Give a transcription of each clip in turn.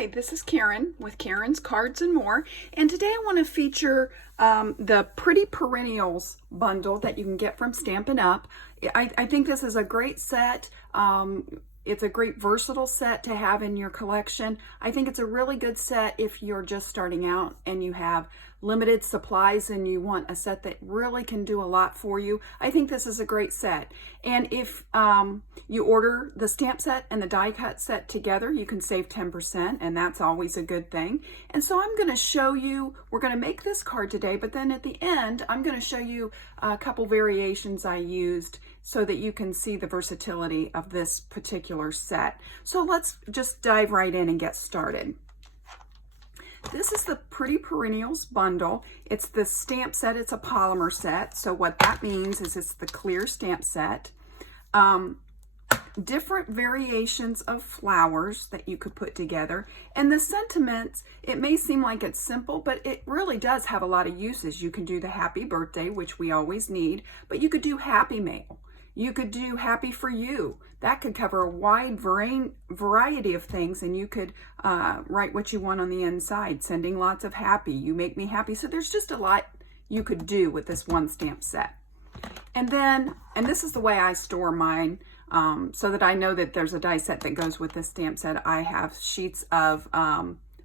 Hi, this is Karen with Karen's Cards and More, and today I want to feature the Pretty Perennials bundle that you can get from Stampin' Up. I think this is a great set. It's a great versatile set to have in your collection. I think it's a really good set if you're just starting out and you have limited supplies and you want a set that really can do a lot for you. I think this is a great set. And if you order the stamp set and the die cut set together, you can save 10%, and that's always a good thing. And so I'm going to show you, we're going to make this card today, but then at the end, I'm going to show you a couple variations I used so that you can see the versatility of this particular set. So let's just dive right in and get started. This is the Pretty Perennials Bundle. It's the stamp set. It's a polymer set. So what that means is it's the clear stamp set. Different variations of flowers that you could put together. And the sentiments, it may seem like it's simple, but it really does have a lot of uses. You can do the happy birthday, which we always need, but you could do happy mail. You could do happy for you. That could cover a wide variety of things, and you could write what you want on the inside, sending lots of happy, you make me happy. So there's just a lot you could do with this one stamp set. And then, and this is the way I store mine, so that I know that there's a die set that goes with this stamp set. I have sheets of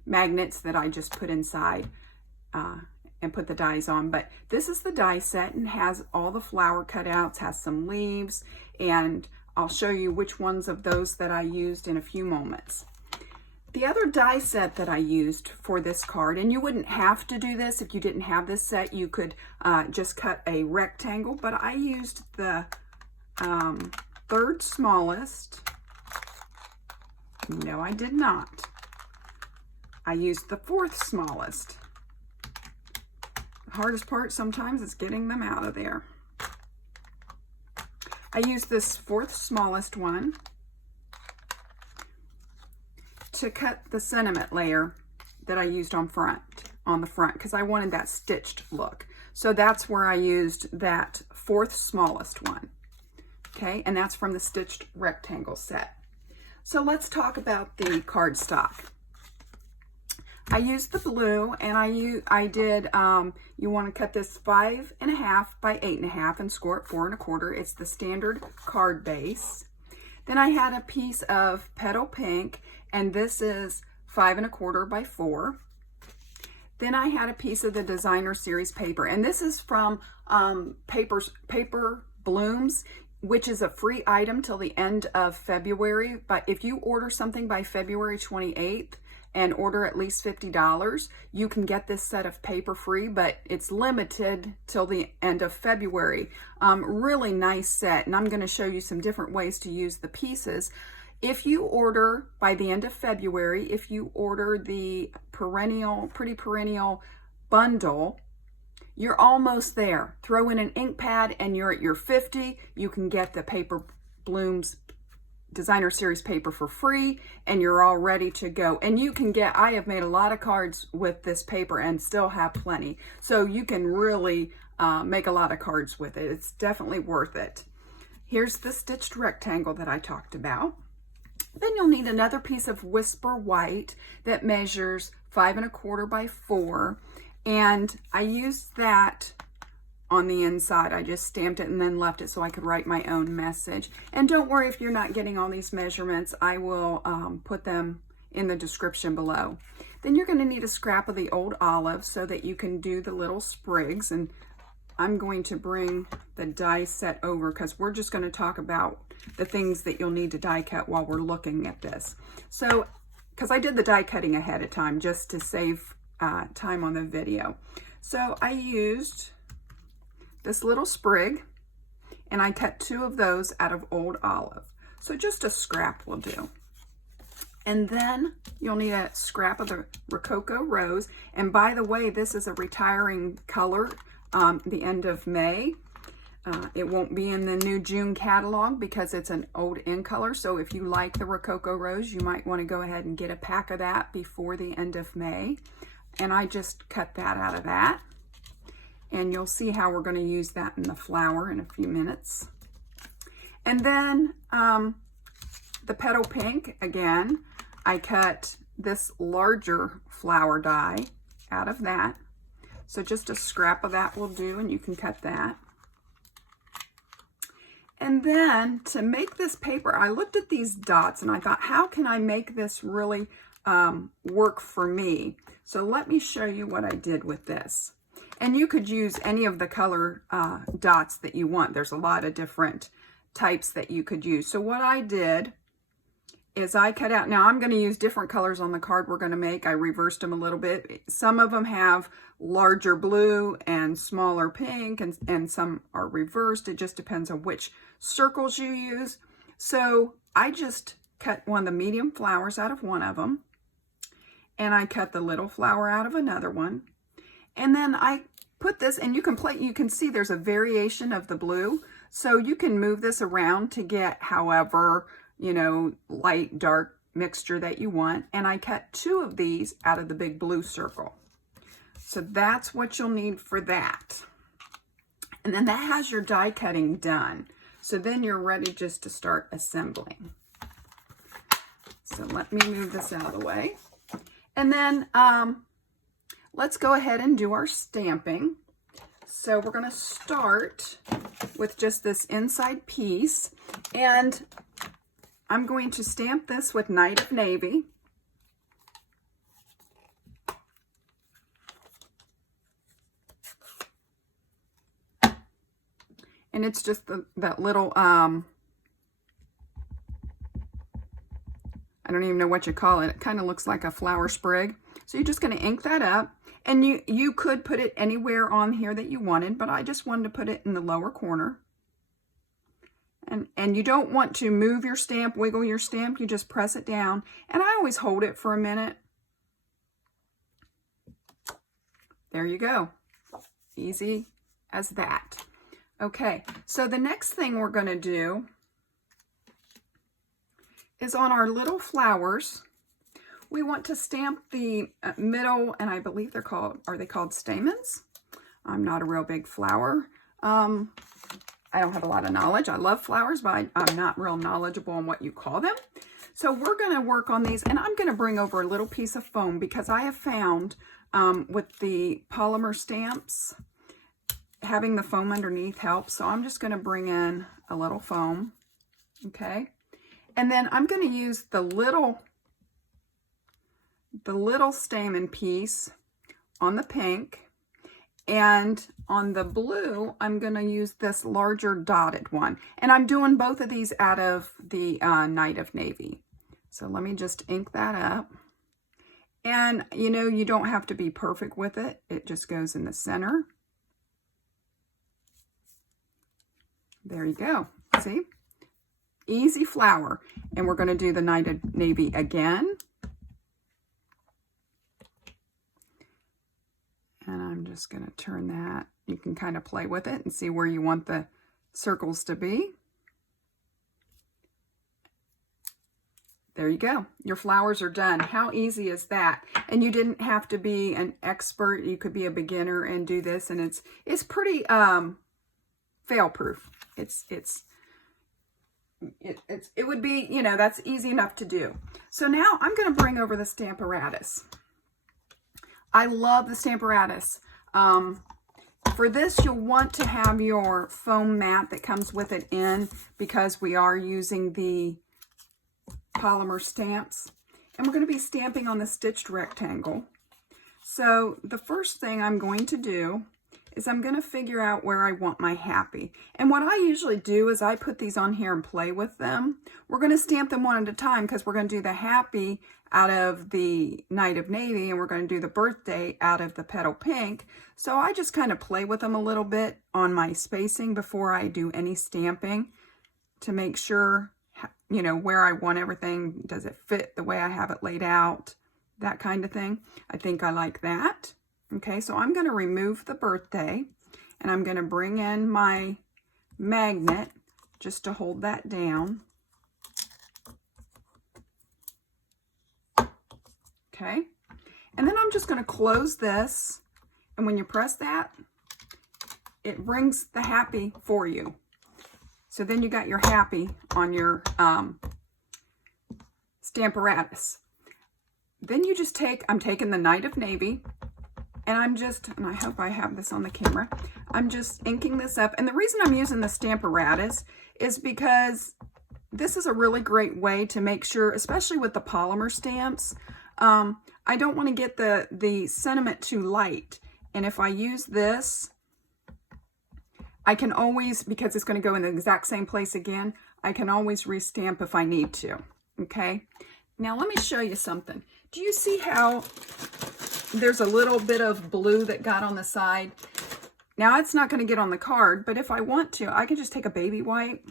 magnets that I just put inside and put the dies on. But this is the die set and has all the flower cutouts, has some leaves, and I'll show you which ones of those that I used in a few moments. The other die set that I used for this card, and you wouldn't have to do this if you didn't have this set, you could just cut a rectangle, but I used the third smallest. No, I did not. I used the fourth smallest. The hardest part sometimes is getting them out of there. I used this fourth smallest one to cut the sentiment layer that I used on the front, because I wanted that stitched look. So that's where I used that fourth smallest one. Okay, and that's from the Stitched Rectangle set. So let's talk about the cardstock. I used the blue, and I did, you want to cut this 5.5 by 8.5 and score it 4 1/4. It's the standard card base. Then I had a piece of Petal Pink, and this is 5 1/4 by 4. Then I had a piece of the Designer Series paper, and this is from Paper Blooms, which is a free item till the end of February. But if you order something by February 28th, and order at least $50, you can get this set of paper free, but it's limited till the end of February. Really nice set, and I'm going to show you some different ways to use the pieces. If you order by the end of February, if you order the Pretty Perennial Bundle, you're almost there. Throw in an ink pad and you're at your 50. You can get the Paper Blooms Designer Series paper for free, and you're all ready to go. And you can get, I have made a lot of cards with this paper and still have plenty. So you can really make a lot of cards with it. It's definitely worth it. Here's the stitched rectangle that I talked about. Then you'll need another piece of Whisper White that measures 5 1/4 by 4. And I used that on the inside. I just stamped it and then left it so I could write my own message. And don't worry if you're not getting all these measurements. I will put them in the description below. Then you're going to need a scrap of the old olive so that you can do the little sprigs. And I'm going to bring the die set over because we're just going to talk about the things that you'll need to die cut while we're looking at this. So, because I did the die cutting ahead of time just to save time on the video. So I used this little sprig, and I cut 2 of those out of old olive. So just a scrap will do. And then you'll need a scrap of the Rococo Rose. And by the way, this is a retiring color the end of May. It won't be in the new June catalog because it's an old in color. So if you like the Rococo Rose, you might want to go ahead and get a pack of that before the end of May. And I just cut that out of that. And you'll see how we're going to use that in the flower in a few minutes. And then the Petal Pink, again, I cut this larger flower die out of that. So just a scrap of that will do, and you can cut that. And then to make this paper, I looked at these dots and I thought, how can I make this really work for me? So let me show you what I did with this. And you could use any of the color dots that you want. There's a lot of different types that you could use. So what I did is I cut out, now I'm going to use different colors on the card we're going to make. I reversed them a little bit. Some of them have larger blue and smaller pink, and some are reversed. It just depends on which circles you use. So I just cut one of the medium flowers out of one of them, and I cut the little flower out of another one. And then I put this, and you can see there's a variation of the blue. So you can move this around to get however, you know, light, dark mixture that you want. And I cut 2 of these out of the big blue circle. So that's what you'll need for that. And then that has your die cutting done. So then you're ready just to start assembling. So let me move this out of the way. And then let's go ahead and do our stamping. So we're going to start with just this inside piece. And I'm going to stamp this with Night of Navy. And it's just that little, I don't even know what you call it. It kind of looks like a flower sprig. So you're just going to ink that up. And you could put it anywhere on here that you wanted, but I just wanted to put it in the lower corner. And you don't want to move your stamp, wiggle your stamp. You just press it down. And I always hold it for a minute. There you go. Easy as that. Okay, so the next thing we're going to do is on our little flowers, we want to stamp the middle, and I believe are they called stamens? I'm not a real big flower. I don't have a lot of knowledge. I love flowers, but I'm not real knowledgeable on what you call them. So we're going to work on these, and I'm going to bring over a little piece of foam because I have found with the polymer stamps, having the foam underneath helps. So I'm just going to bring in a little foam. Okay. And then I'm going to use the little stamen piece on the pink, and on the blue, I'm going to use this larger dotted one. And I'm doing both of these out of the Night of Navy. So let me just ink that up. And you know, you don't have to be perfect with it. It just goes in the center. There you go. See? Easy flower. And we're going to do the Night of Navy again. And I'm just going to turn that. You can kind of play with it and see where you want the circles to be. There you go. Your flowers are done. How easy is that? And you didn't have to be an expert. You could be a beginner and do this. And it's pretty fail-proof. It would be, you know, that's easy enough to do. So now I'm going to bring over the Stamparatus. I love the Stamparatus. For this, you'll want to have your foam mat that comes with it in, because we are using the polymer stamps. And we're going to be stamping on the stitched rectangle. So the first thing I'm going to do is I'm going to figure out where I want my happy. And what I usually do is I put these on here and play with them. We're going to stamp them one at a time because we're going to do the happy out of the Night of Navy, and we're going to do the birthday out of the Petal Pink. So I just kind of play with them a little bit on my spacing before I do any stamping to make sure, you know, where I want everything. Does it fit the way I have it laid out? That kind of thing. I think I like that. Okay, so I'm going to remove the birthday, and I'm going to bring in my magnet just to hold that down. Okay, and then I'm just going to close this, and when you press that, it brings the happy for you. So then you got your happy on your Stamparatus. then you just take, I'm taking the Night of Navy, and and I hope I have this on the camera, I'm just inking this up. And the reason I'm using the Stamparatus is because this is a really great way to make sure, especially with the polymer stamps, I don't want to get the sentiment too light. And if I use this, I can always, because it's going to go in the exact same place again, I can always restamp if I need to. Okay, now let me show you something. Do you see how there's a little bit of blue that got on the side? Now it's not going to get on the card, but if I want to, I can just take a baby wipe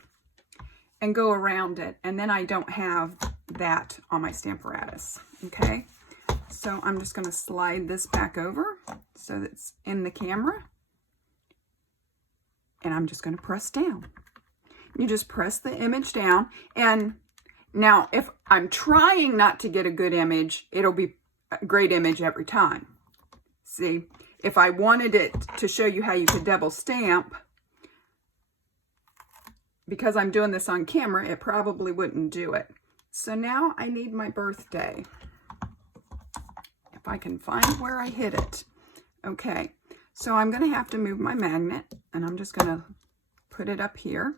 and go around it, and then I don't have that on my Stamparatus. Okay, so I'm just going to slide this back over so that it's in the camera, and I'm just going to press down. You just press the image down, and now if I'm trying not to get a good image, it'll be a great image every time. See, if I wanted it to show you how you could double stamp, because I'm doing this on camera, it probably wouldn't do it. So now I need my birthday. If I can find where I hid it. Okay, so I'm going to have to move my magnet, and I'm just going to put it up here,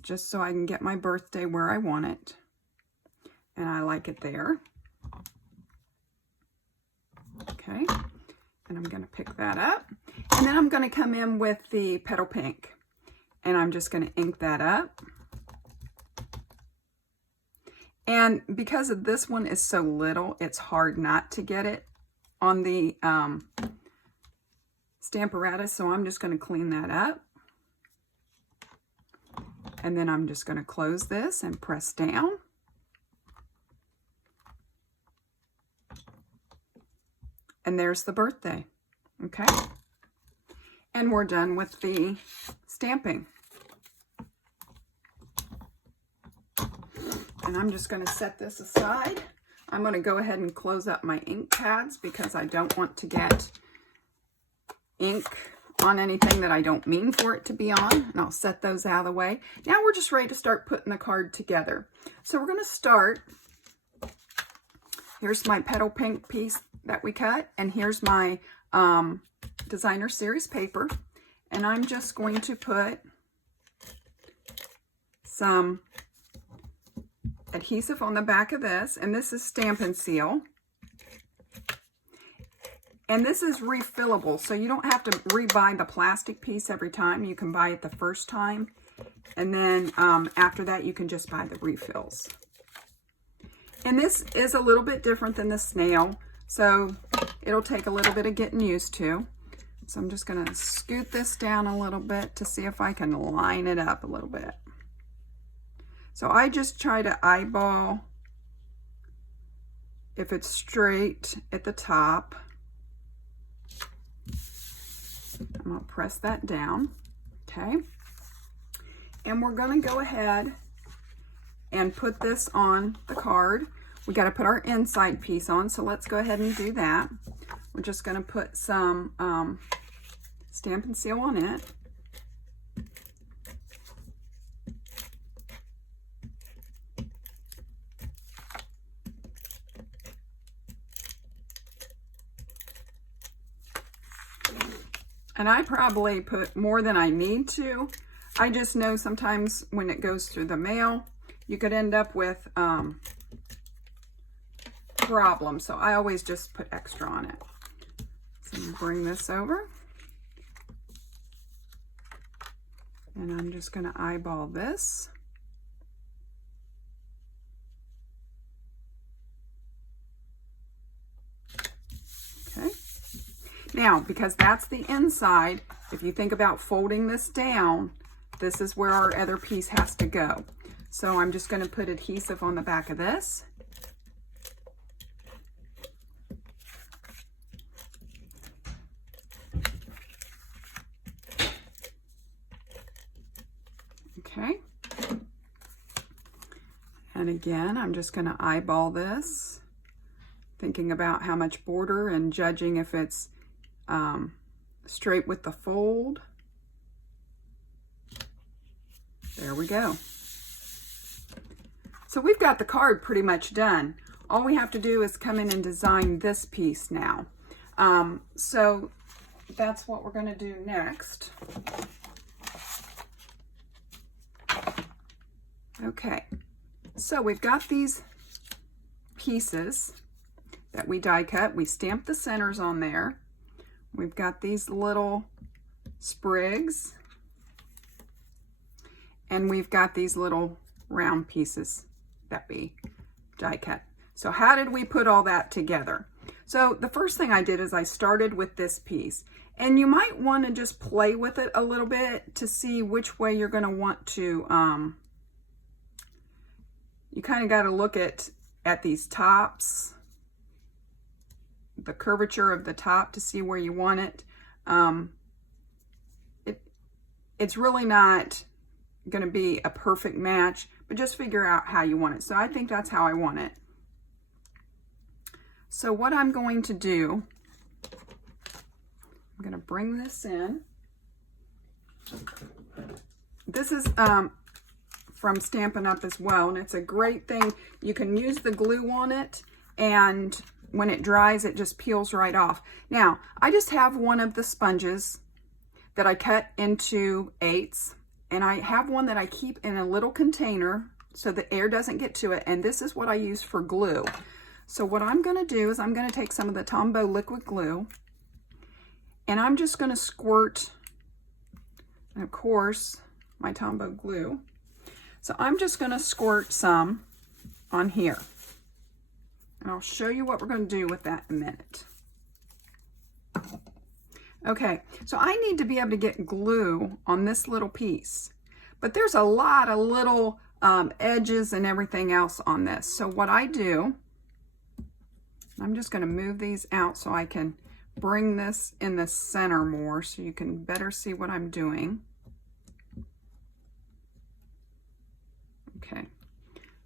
just so I can get my birthday where I want it. And I like it there. Okay, and I'm going to pick that up. And then I'm going to come in with the Petal Pink. And I'm just going to ink that up. And because of this one is so little, it's hard not to get it on the Stamparatus. So I'm just going to clean that up. And then I'm just going to close this and press down. And there's the birthday. Okay. And we're done with the stamping. And I'm just going to set this aside. I'm going to go ahead and close up my ink pads because I don't want to get ink on anything that I don't mean for it to be on. And I'll set those out of the way. Now we're just ready to start putting the card together. So we're going to start. Here's my Petal Pink piece that we cut. And here's my designer series paper. And I'm just going to put some adhesive on the back of this, and this is Stampin' Seal. And this is refillable, so you don't have to rebuy the plastic piece every time. You can buy it the first time, and then after that you can just buy the refills. And this is a little bit different than the snail, so it'll take a little bit of getting used to. So I'm just going to scoot this down a little bit to see if I can line it up a little bit. So I just try to eyeball if it's straight at the top. I'm going to press that down. Okay. And we're going to go ahead and put this on the card. We got to put our inside piece on, so let's go ahead and do that. We're just going to put some Stampin' Seal on it. And I probably put more than I need to. I just know sometimes when it goes through the mail, you could end up with problems. So I always just put extra on it. So I'm going to bring this over. And I'm just going to eyeball this. Okay. Now, because that's the inside, if you think about folding this down, this is where our other piece has to go. So I'm just going to put adhesive on the back of this. Okay. And again, I'm just going to eyeball this, thinking about how much border and judging if it's straight with the fold. There we go. So we've got the card pretty much done. all we have to do is come in and design this piece now. So that's what we're going to do next. Okay, so we've got these pieces that we die cut. We stamped the centers on there. We've got these little sprigs, and we've got these little round pieces that we die cut. So how did we put all that together? So the first thing I did is I started with this piece, and you might want to just play with it a little bit to see which way you're going to want to, you kind of got to look at these tops, the curvature of the top, to see where you want it. It's really not going to be a perfect match, but just figure out how you want it. So I think that's how I want it. So what I'm going to do, I'm going to bring this in. This is from Stampin' Up as well, and it's a great thing. You can use the glue on it, and when it dries, it just peels right off. Now, I just have one of the sponges that I cut into 8s, and I have one that I keep in a little container so the air doesn't get to it, and this is what I use for glue. So what I'm going to do is I'm going to take some of the Tombow liquid glue, and I'm just going to squirt, and of course, my Tombow glue. So I'm just going to squirt some on here. And I'll show you what we're going to do with that in a minute. Okay, so I need to be able to get glue on this little piece. But there's a lot of little edges and everything else on this. So what I do, I'm just going to move these out so I can bring this in the center more so you can better see what I'm doing. Okay,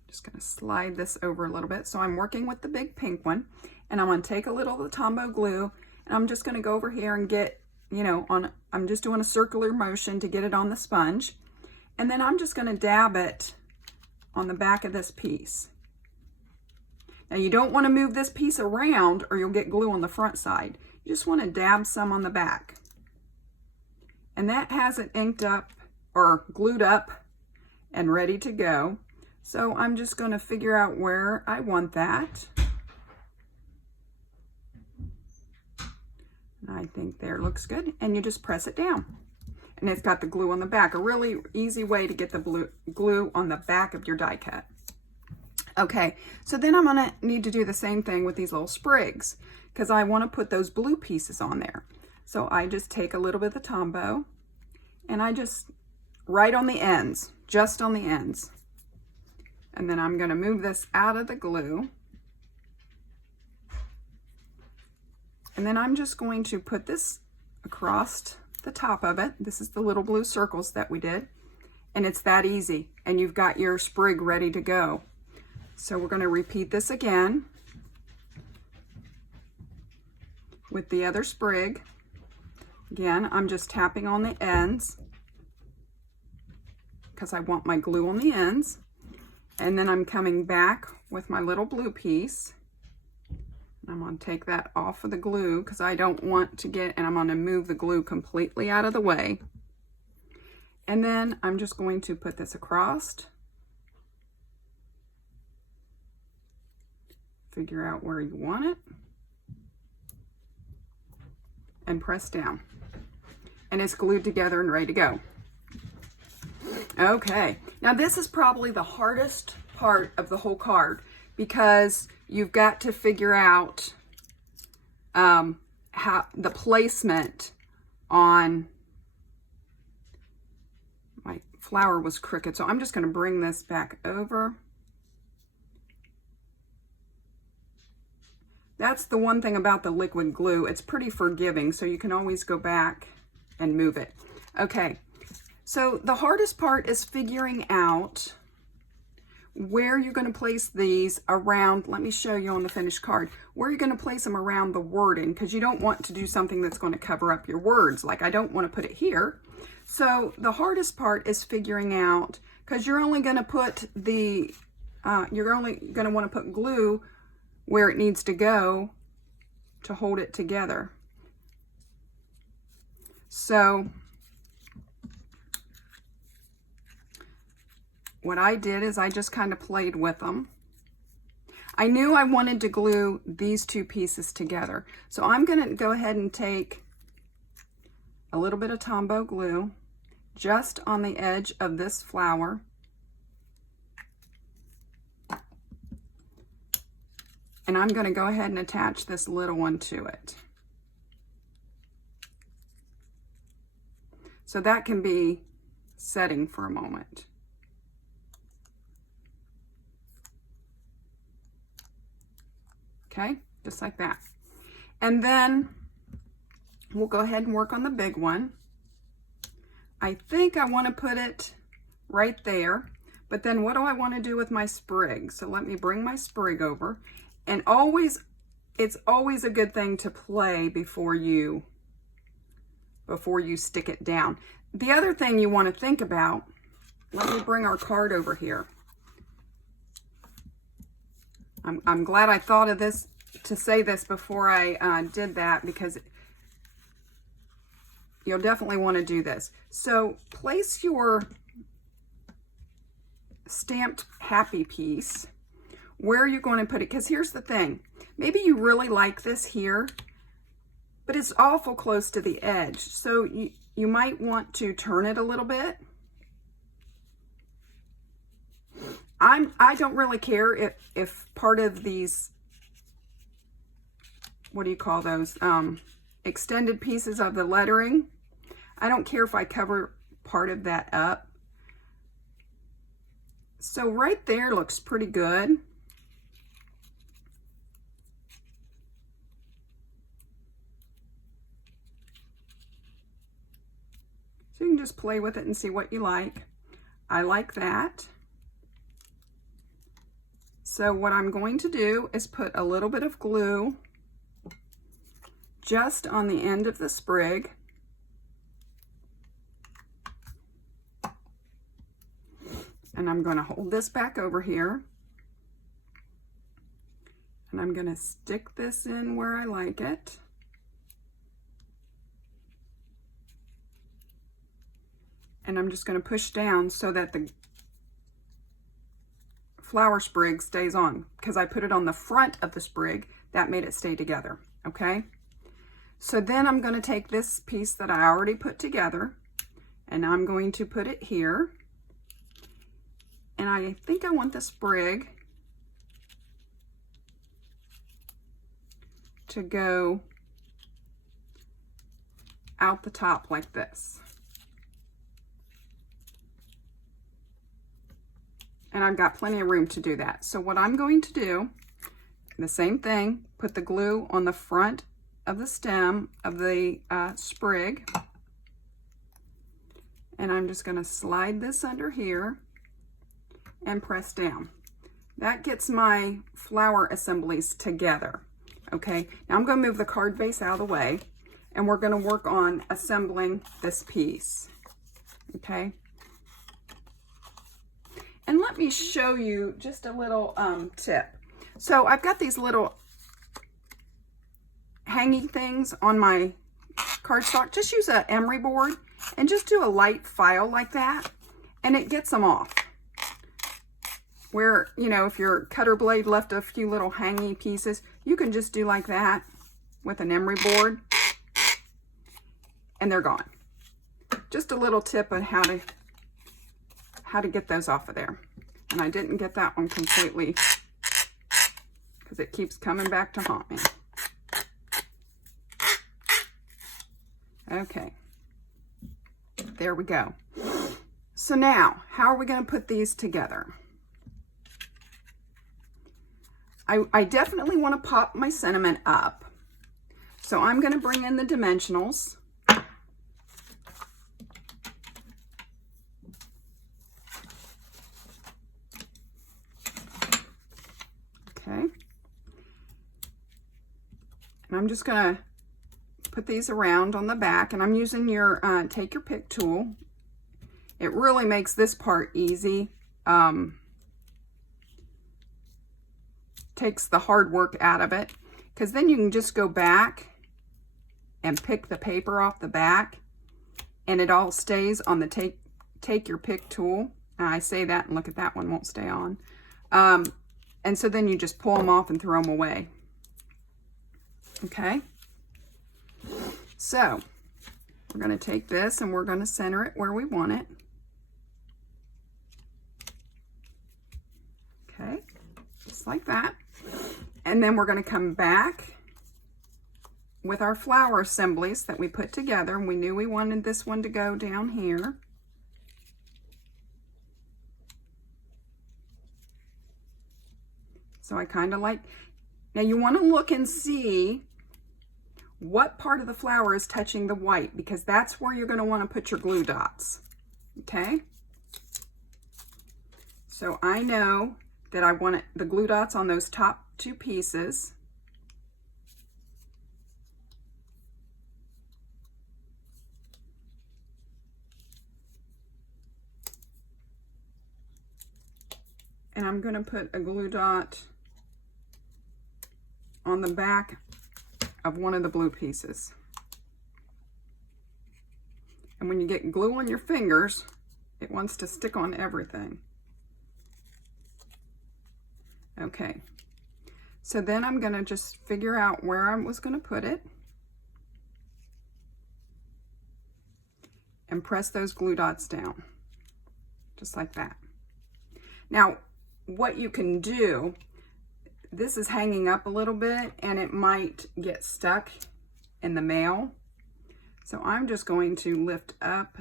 just going to slide this over a little bit. So I'm working with the big pink one, and I'm going to take a little of the Tombow glue, and I'm just going to go over here and get, you know, I'm just doing a circular motion to get it on the sponge. And then I'm just going to dab it on the back of this piece. Now you don't want to move this piece around or you'll get glue on the front side. You just want to dab some on the back. And that has it inked up or glued up and ready to go. So I'm just going to figure out where I want that. I think there looks good, and you just press it down. And it's got the glue on the back, a really easy way to get the glue on the back of your die cut. Okay, so then I'm gonna need to do the same thing with these little sprigs because I wanna put those blue pieces on there. So I just take a little bit of the Tombow and I just, right on the ends, just on the ends. And then I'm gonna move this out of the glue. And then I'm just going to put this across the top of it. This is the little blue circles that we did. And it's that easy. And you've got your sprig ready to go. So we're going to repeat this again with the other sprig. Again, I'm just tapping on the ends because I want my glue on the ends. And then I'm coming back with my little blue piece. I'm going to take that off of the glue because I don't want to get, and I'm going to move the glue completely out of the way. And then I'm just going to put this across. Figure out where you want it. And press down. And it's glued together and ready to go. Okay, now this is probably the hardest part of the whole card because you've got to figure out how the placement on, my flower was crooked, so I'm just going to bring this back over. That's the one thing about the liquid glue, it's pretty forgiving, so you can always go back and move it. Okay, so the hardest part is figuring out where you're going to place these around, let me show you on the finished card, where you're going to place them around the wording, because you don't want to do something that's going to cover up your words. Like I don't want to put it here. So the hardest part is figuring out, because you're only going to put the, you're only going to want to put glue where it needs to go to hold it together. So what I did is I just kind of played with them. I knew I wanted to glue these two pieces together. So I'm going to go ahead and take a little bit of Tombow glue just on the edge of this flower. And I'm going to go ahead and attach this little one to it. So that can be setting for a moment. Okay, just like that. And then we'll go ahead and work on the big one. I think I want to put it right there, but then what do I want to do with my sprig? So let me bring my sprig over, and it's always a good thing to play before you stick it down. The other thing you want to think about, let me bring our card over here. I'm glad I thought of this to say this before I did that, because you'll definitely want to do this. So place your stamped happy piece where you're going to put it, because here's the thing. Maybe you really like this here, but it's awful close to the edge. So you might want to turn it a little bit. I don't really care if part of these, what do you call those, extended pieces of the lettering, I don't care if I cover part of that up. So right there looks pretty good. So you can just play with it and see what you like. I like that. So what I'm going to do is put a little bit of glue just on the end of the sprig. And I'm going to hold this back over here. And I'm going to stick this in where I like it. And I'm just going to push down so that the flower sprig stays on, because I put it on the front of the sprig. That made it stay together. Okay, so then I'm going to take this piece that I already put together, and I'm going to put it here, and I think I want the sprig to go out the top like this. And I've got plenty of room to do that. So what I'm going to do, the same thing, put the glue on the front of the stem of the sprig. And I'm just going to slide this under here and press down. That gets my flower assemblies together. Okay, now I'm going to move the card base out of the way, and we're going to work on assembling this piece. Okay. And let me show you just a little tip. So I've got these little hanging things on my cardstock. Just use an emery board and just do a light file like that, and it gets them off. Where, you know, if your cutter blade left a few little hanging pieces, you can just do like that with an emery board, and they're gone. Just a little tip on how to get those off of there. And I didn't get that one completely because it keeps coming back to haunt me. Okay, there we go. So now, how are we going to put these together? I definitely want to pop my sentiment up. So I'm going to bring in the dimensionals. Okay. And I'm just going to put these around on the back, and I'm using your take your pick tool. It really makes this part easy. takes the hard work out of it, because then you can just go back and pick the paper off the back, and it all stays on the take your pick tool. And I say that, and look at that one won't stay on. And so then you just pull them off and throw them away. Okay, so we're going to take this and we're going to center it where we want it. Okay, just like that. And then we're going to come back with our flower assemblies that we put together. And we knew we wanted this one to go down here. So I kind of like, now you want to look and see what part of the flower is touching the white, because that's where you're going to want to put your glue dots. Okay? So I know that I want the glue dots on those top two pieces. And I'm going to put a glue dot on the back of one of the blue pieces. And when you get glue on your fingers, it wants to stick on everything. Okay, so then I'm going to just figure out where I was going to put it and press those glue dots down, just like that. Now, what you can do, this is hanging up a little bit and it might get stuck in the mail. So I'm just going to lift up,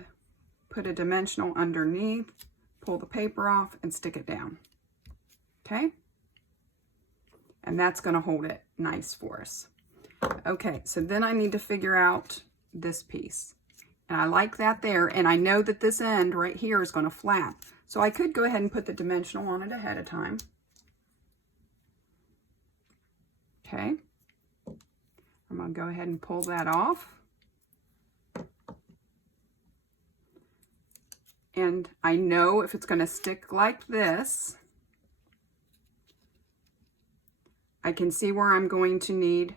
put a dimensional underneath, pull the paper off and stick it down. Okay? And that's going to hold it nice for us. Okay, so then I need to figure out this piece. And I like that there, and I know that this end right here is going to flap. So I could go ahead and put the dimensional on it ahead of time. Okay. I'm going to go ahead and pull that off. And I know if it's going to stick like this, I can see where I'm going to need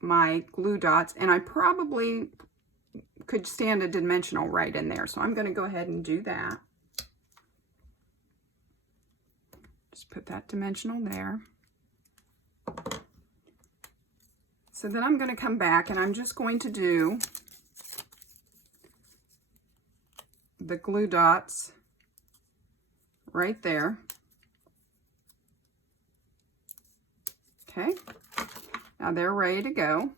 my glue dots, and I probably could stand a dimensional right in there. So I'm going to go ahead and do that. Just put that dimensional there. So then I'm going to come back and I'm just going to do the glue dots right there. Okay, now they're ready to go.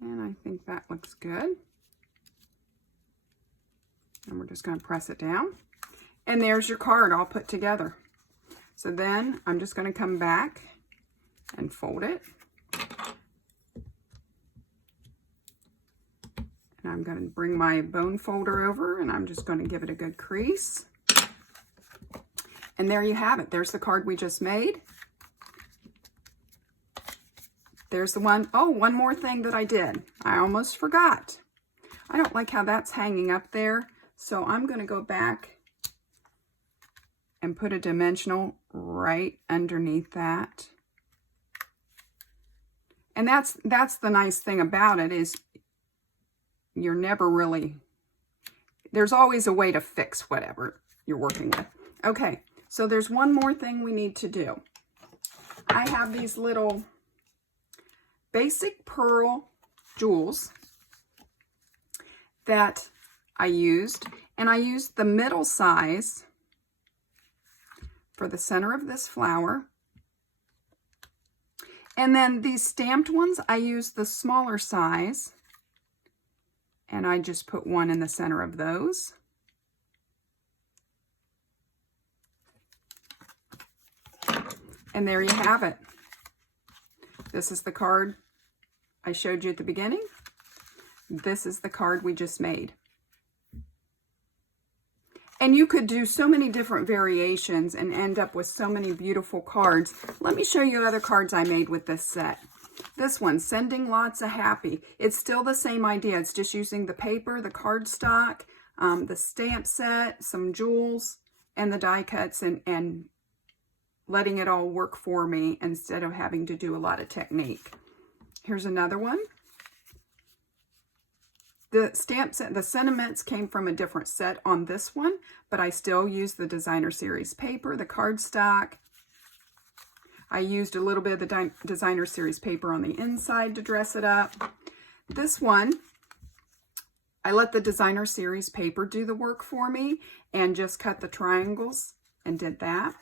And I think that looks good. And we're just going to press it down. And there's your card all put together. So then I'm just going to come back and fold it. And I'm going to bring my bone folder over and I'm just going to give it a good crease. And there you have it. There's the card we just made. There's the one. Oh, one more thing that I did. I almost forgot. I don't like how that's hanging up there. So I'm going to go back and put a dimensional right underneath that. And that's the nice thing about it, is you're never really, there's always a way to fix whatever you're working with. Okay, so there's one more thing we need to do. I have these little basic pearl jewels that I used, and I used the middle size for the center of this flower. And then these stamped ones, I used the smaller size, and I just put one in the center of those. And there you have it. This is the card I showed you at the beginning. This is the card we just made. And you could do so many different variations and end up with so many beautiful cards. Let me show you other cards I made with this set. This one, Sending Lots of Happy. It's still the same idea. It's just using the paper, the cardstock, the stamp set, some jewels, and the die cuts and letting it all work for me instead of having to do a lot of technique. Here's another one. The stamp set, the sentiments came from a different set on this one, but I still use the designer series paper, the cardstock. I used a little bit of the designer series paper on the inside to dress it up. This one, I let the designer series paper do the work for me and just cut the triangles and did that.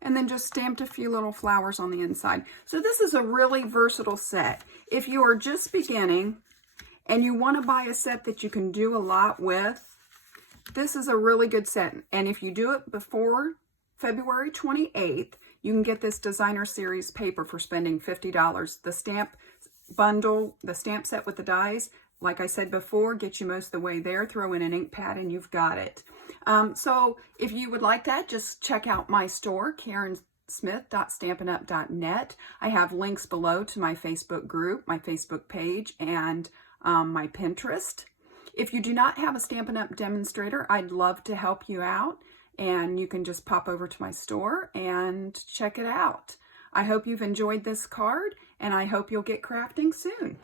And then just stamped a few little flowers on the inside. So this is a really versatile set. If you are just beginning and you want to buy a set that you can do a lot with, this is a really good set. And if you do it before February 28th, you can get this designer series paper for spending $50. The stamp bundle, the stamp set with the dies, like I said before, get you most of the way there. Throw in an ink pad and you've got it. So if you would like that, just check out my store, karensmith.stampinup.net. I have links below to my Facebook group, my Facebook page, and my Pinterest. If you do not have a Stampin' Up! Demonstrator, I'd love to help you out, and you can just pop over to my store and check it out. I hope you've enjoyed this card, and I hope you'll get crafting soon.